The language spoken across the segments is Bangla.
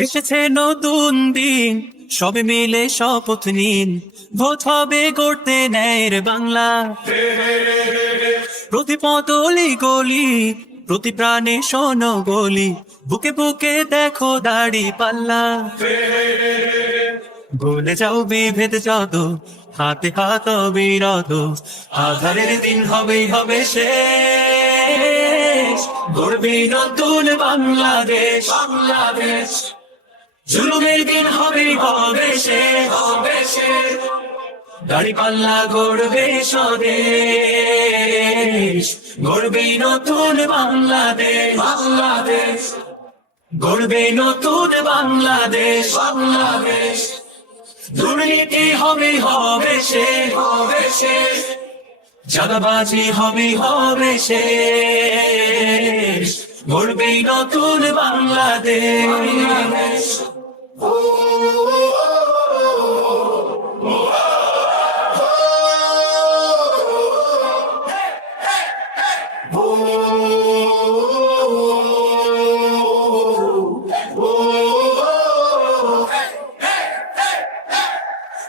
এসেছে নতুন দিন, সবে মিলে শপথ নিন, ভোট হবে গড়তে ন্যায়ের বাংলা। প্রতি পদলি গলি, প্রতি প্রাণে শোনো গলি, বুকে বুকে দেখো দাড়ি পাল্লা। ভুলে যাও বিভেদ যত, হাতে হাত বিরত, আধারের দিন হবেই হবে শেষ। গড়বে নতুন বাংলাদেশ, বাংলাদেশ। জুলুমের দিন হবেই হবে শেষ, হবে শেষ। দাড়ি পাল্লা গড়বে স্বদেশ, গড়বে নতুন বাংলাদেশ, বাংলাদেশ। গড়বে নতুন বাংলাদেশ, বাংলাদেশ। দুর্নীতি হবে হবে শেষ, হবে শেষ। চাঁদাবাজি হবে হবে শেষ। গড়বে নতুন বাংলাদেশ।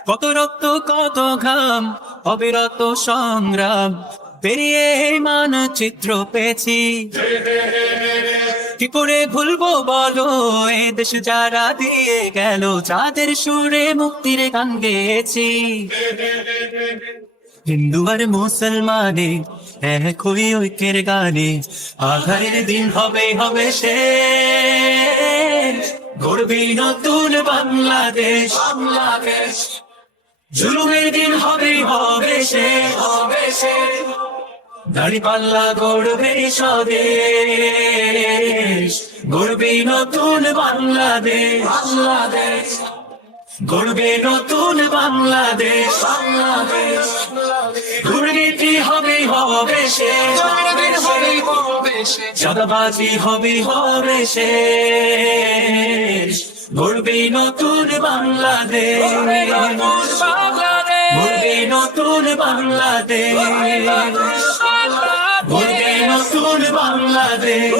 কত রক্ত কত ঘাম, অবিরত সংগ্রাম, পেরিয়ে এই মানচিত্র পেয়েছি। কি করে ভুলবো বলো এ দেশ যারা দিয়ে গেল, যাদের সুরে মুক্তির গান গেয়েছি। হিন্দু আর মুসলমানে এক হই ঐক্যের গানে, আধারের দিন হবে হবে শেষ। গড়বে নতুন বাংলাদেশ, বাংলাদেশ। জুলুমের দিন হবে হবে শেষ, হবে শেষ। দাড়ি পাল্লা গড়বে স্বদেশ, গড়বে নতুন বাংলাদেশ, বাংলাদেশ। গড়বে নতুন বাংলাদেশ, বাংলাদেশ। দুর্নীতি হবে হবে শেষ, চাঁদাবাজি হবে হবে শেষ। গড়বে নতুন বাংলাদেশ, গড়বে নতুন বাংলাদেশ, গড়বে নতুন বাংলাদেশ।